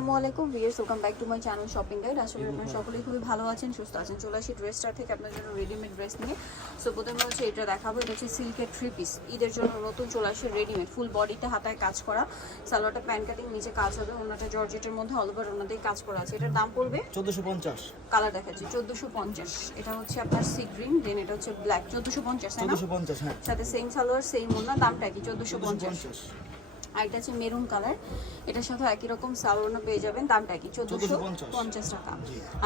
আসসালামু viewers, welcome back to my channel shopping guide. আশা করি আপনারা সকলেই খুবই ভালো আছেন, সুস্থ আছেন। চলে আসি ড্রেস স্টার থেকে আপনার জন্য রেডিমেড ড্রেস নিয়ে। সো প্রথমে হচ্ছে এটা দেখাবো। এটা হচ্ছে সিল্কের 3 পিস, ঈদের জন্য নতুন চলে আসে রেডিমেড, ফুল বডিতে হাতায় কাজ করা, সালোয়ারটা প্যান্ট কাটিং, নিচে কাজ হবে, ওনাটা জর্জেটের মধ্যে অল ওভার ওনাতেই কাজ করা আছে। এটার দাম পড়বে 1450। কালার দেখাচ্ছি 1450। এটা হচ্ছে আপনার সি গ্রিন, দেন এটা হচ্ছে ব্ল্যাক। 1450 তাই না? 1450 হ্যাঁ। সাথে সেম সালোয়ার সেম ওনা, দামটা কি 1450। আর এটা হচ্ছে মেরুন কালার, এটার সাথে একই রকম সালোয়ার পেয়ে যাবেন, দামটা কি 1450 টাকা।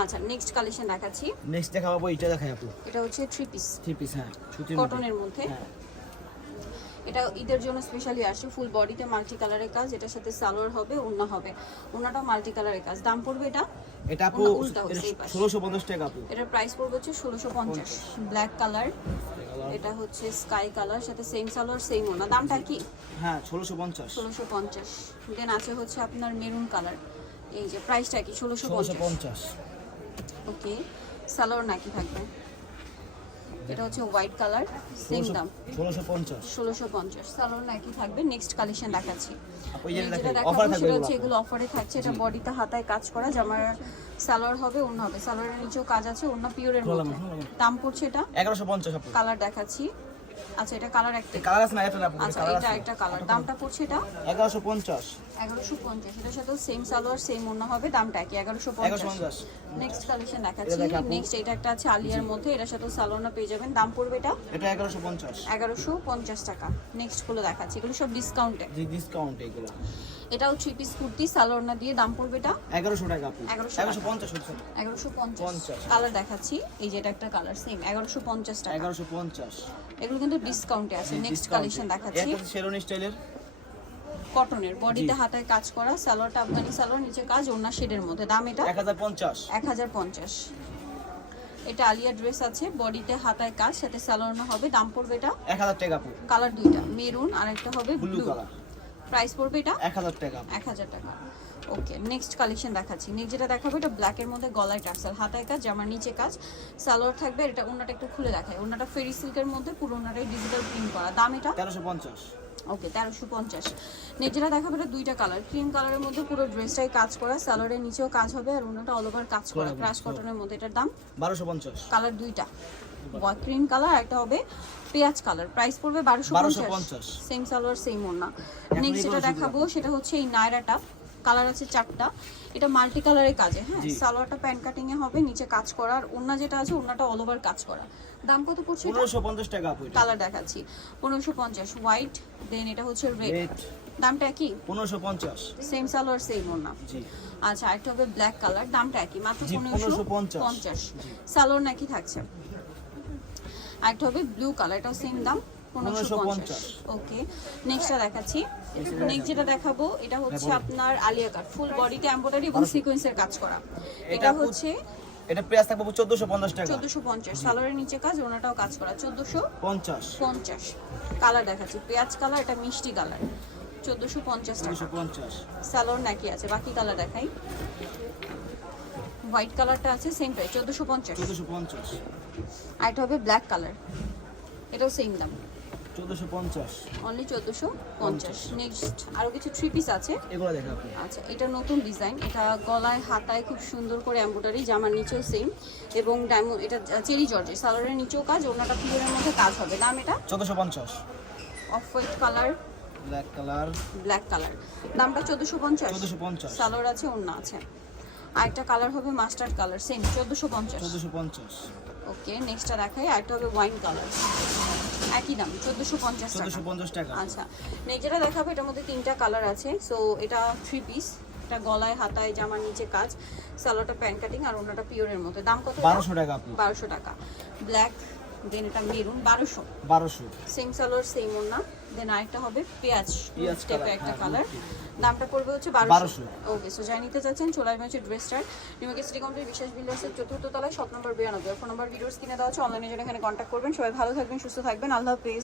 আচ্ছা, নেক্সট কালেকশন দেখাচ্ছি। নেক্সট দেখাবো, এটা দেখাই আপু। এটা হচ্ছে 3 পিস, 3 পিস হ্যাঁ, সুতির কটনের মধ্যে। হ্যাঁ। এটা ঈদের জন্য স্পেশালি আসে, ফুল বডিতে মাল্টি কালারের কাজ, এটার সাথে সালোয়ার হবে, ওড়না হবে, ওড়নাটাও মাল্টি কালারের কাজ। দাম পড়বে এটা আপু 1650 টাকা আপু। এটার প্রাইস পড়বে হচ্ছে 1650। ব্ল্যাক কালার, এটা হচ্ছে স্কাই কালার, সাথে সেম সালোয়ার সেম ওড়না, দামটা কি? হ্যাঁ 1650। দেন আছে হচ্ছে আপনার মেরুন কালার, এই যে প্রাইসটা কি 1650। ওকে, সালোয়ার নাকি থাকবে। এটা হচ্ছে হোয়াইট কালার, সেম দাম 1650। সালোয়ার নাকি থাকবে। নেক্সট কালেকশন দেখাচ্ছি। যেটা দেখাবো সেটা হচ্ছে এগুলো অফারে থাকছে। এটা বডিতে হাতায় কাজ করা, জামার সালোয়ার হবে, ওড়না হবে, সালোয়ারের নিচেও কাজ আছে, ওড়না পিওরের মধ্যে। দাম পড়ছে এটা 1150 আপু। কালার দেখাচ্ছি। আচ্ছা, এটা কালার একটা, কালার আছে না এটা আপু? আচ্ছা এটা একটা কালার। দামটা পড়ছে এটা 1150। 1150। এটার সাথে সেম সালোয়ার সেম ওড়না হবে, দামটা কি 1150। নেক্সট কালেকশন দেখাচ্ছি। নেক্সট এটা একটা আছে আলিয়ার মধ্যে, এটার সাথে সালোয়ার পেয়ে যাবেন, দাম পড়বে এটা 1150 টাকা। নেক্সট গুলো দেখাচ্ছি, এগুলো সব ডিসকাউন্টে। জি ডিসকাউন্ট এগুলো। এটাও 3 পিস কুর্তি, সালোয়ার দিয়ে, দাম পড়বে এটা 1100 টাকা আপু। 1150। কালার দেখাচ্ছি, এই যে এটা একটা কালার সেম 1150 টাকা। 1150 এগুলো কিন্তু ডিসকাউন্টে আছে। নেক্সট কালেকশন দেখাচ্ছি। এটা শেরওয়ানি স্টাইলের কটনের, বডিতে হাতায় কাজ করা, সালোয়ারটা আফগানি সালোয়ার, নিচে কাজ, ওড়না শেডের মধ্যে। দাম এটা 1050। এটা আলিয়া ড্রেস আছে, বডিতে হাতায় কাজ, সাথে সালোয়ার হবে, দাম পড়বে এটা 1000 টাকা আপু। কালার দুইটা, মেরুন আর একটা হবে ব্লু কালার। প্রাইস পড়বে এটা 1000 টাকা। 1000 টাকা। ওকে, নেক্সট কালেকশন দেখাচ্ছি। নেক্সট যেটা দেখাবো, এটা ব্ল্যাকের মধ্যে গলায় টার্সেল, হাতায় কাজ, জামার নিচে কাজ, সালোয়ার থাকবে। এটা ওড়নাটা একটু খুলে দেখায়, ওড়নাটা ফেরি সিল্কের মধ্যে, পুরো ওড়নাটাই ডিজিটাল প্রিন্ট করা। দাম এটা 1350। ওকে, 1350। নেক্সট দেখাবো, এটা দুইটা কালার, ক্রিম কালারের মধ্যে পুরো ড্রেসটাই কাজ করা, সালোয়ারের নিচেও কাজ হবে, আর ওড়নাটা অল ওভার কাজ করা, ক্রাশ কটনের মধ্যে। এটার দাম 1250। কালার দুইটা, ক্রিম কালার, একটা হবে পেঁয়াজ কালার, প্রাইস পড়বে 1250। সেম সালোয়ার সেম ওড়না। নেক্সট যেটা দেখাবো সেটা হচ্ছে এই নায়রাটা, কালার আছে 4টা, এটা মাল্টি কালারের কাজে। হ্যাঁ, সালোয়ারটা প্যান্ট কাটিং এ হবে, নিচে কাজ করা, আর ওড়না যেটা আছে ওড়নাটা অল ওভার কাজ করা। দাম কত পড়ছে? 1550 টাকা আপু। কালার দেখাচ্ছি 1550, হোয়াইট, দেন এটা হচ্ছে রেড। দামটা কি? 1550। সেম সালোয়ার সেম ওড়না। জি। আচ্ছা, একটা হবে ব্ল্যাক কালার, দামটা কি? মাত্র 1550। সালোয়ার নাকি থাকছে। আরেকটা হবে ব্লু কালার, এটাও সেম দাম 1550। ওকে, নেক্সটটা দেখাচ্ছি। নেক্সট যেটা দেখাবো এটা হচ্ছে আপনার আলিয়া কাট, ফুল বডিতে এমব্রয়ডারি এবং সিকোয়েন্সের কাজ করা। এটা হচ্ছে, এটা প্রাইস থাকবে 1450 টাকা। 1450। সালোয়ারের নিচে কাজ, ওনাটাও কাজ করা, 1450। কালার দেখাচ্ছি, পেঁয়াজ কালার, এটা মিষ্টি কালার, 1450 টাকা। 1450। সালোয়ার নাকি আছে, বাকি কালার দেখাই। হোয়াইট কালারটা আছে সেম প্রাইস 1450। 1450। আর এটা হবে ব্ল্যাক কালার, এটাও সেম দাম 1450। অনলি 1450। নেক্সট আরো কিছু 3 পিস আছে, এগুলো দেখা আপনি। আচ্ছা, এটা নতুন ডিজাইন, এটা গলায় হাতায় খুব সুন্দর করে এমব্রয়ডারি, জামার নিচেও সেম, এবং ডায়মন্ড, এটা চেরি জর্জের, সালোয়ারের নিচেও কাজ, ওড়নাটা পিওরের মধ্যে কাজ হবে। দাম এটা 1450। Off white colour, black colour, দামটা 1450। সালোয়ার আছে, ওড়না আছে। আরেকটা কালার হবে মাস্টার্ড কালার, সেম 1450। ওকে, নেক্সটটা দেখাই। আরেকটা হবে ওয়াইন কালার, একই দাম 1450 টাকা। আচ্ছা, নেক্সট যেটা দেখাবো এটার মধ্যে 3টা কালার আছে। সো এটা 3 পিস, এটা গলায় হাতায় জামার নিচে কাজ, সালোয়ারটা প্যান্ট কাটিং, আর ওড়নাটা পিওরের মধ্যে। দাম কত? 1200 টাকা আপু। 1200 টাকা। ব্ল্যাক, দেন এটা মেরুন, 1200। সেম সালোয়ার সেম ওড়না। দেন আরেকটা হবে পেঁয়াজ টাইপের একটা কালার, দামটা পড়বে হচ্ছে 1200। ওকে, সো যাই নিতে চাচ্ছেন চলে আসবেন হচ্ছে dress star, New Market city complex, বিশেষ বিল্ডার্সের 4র্থ তলায়, shop number 92। Phone number videos কিনে দেওয়া হচ্ছে, অনলাইনে জন্য এখানে কন্ট্যাক্ট করবেন। সবাই ভালো থাকবেন, সুস্থ থাকবেন, আল্লাহ হাফেজ।